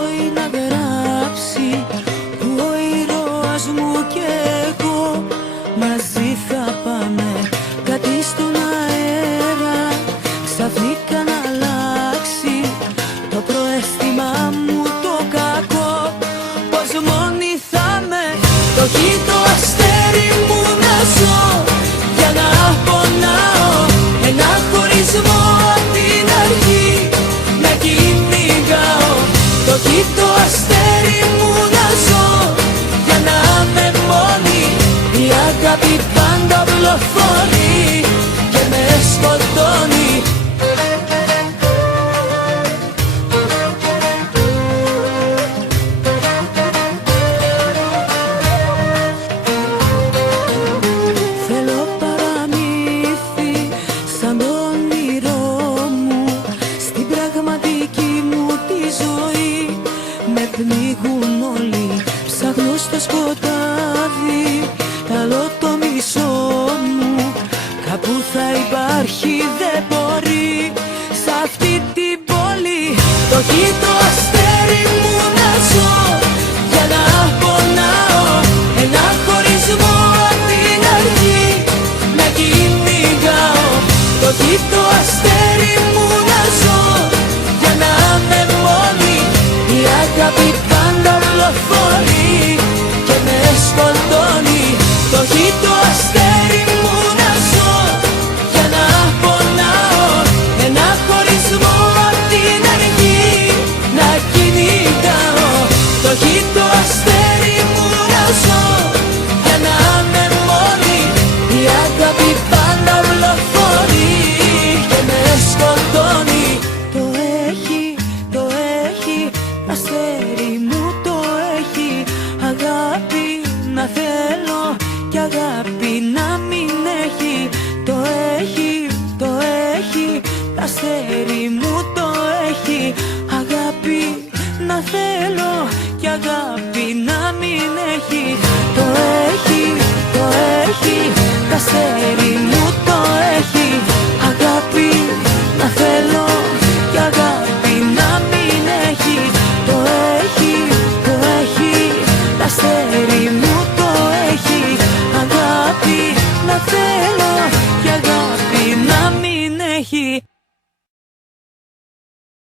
ζωή να γράψει που ο ήρωας μου και εγώ μαζί θα πάμε κάτι στον αέρα. Ξαφνικά να αλλάξει το προαίσθημα μου το κακό, πως μόνη θα με. Το έχει το αστέρι μου να ζω για να πονάω, ένα χωρισμό απ' την αρχή να κυνηγάω. Το έχει το αστέρι μου να ζω για να είμαι μόνη, η αγάπη πάντα βλοθώνει και με σκοτώνει. Θέλω παραμύθι σαν το όνειρό μου, στην πραγματική μου τη ζωή με πνίγουν όλοι. Ψάχνω στο σκοτάδι, ταλώ το μισό μου, κάπου θα υπάρχει, δεν μπορεί σ' αυτή την πόλη. Το έχει το αστέρι μου να ζω για να πονάω, ένα χωρισμό απ' την αρχή να κυνηγάω. Το έχει το αστέρι μου να ζω για να είμαι μόνη, η αγάπη πάντα βλοθώνει και με σκοτώνει. Το έχει το αστέρι μου να ζω για να πονάω, ένα χωρισμό απ' την αρχή να κυνηγάω. Το έχει το αστέρι μου να ζω για να είμαι μόνη, η αγάπη πάντα βλοθώνει και με σκοτώνει. Το έχει το αστέρι μου, το έχει αγάπη να θέλω και αγάπη να μην έχει. Το έχει το αστέρι μου, το έχει αγάπη να θέλω και αγάπη να μην έχει. Το έχει το αστέρι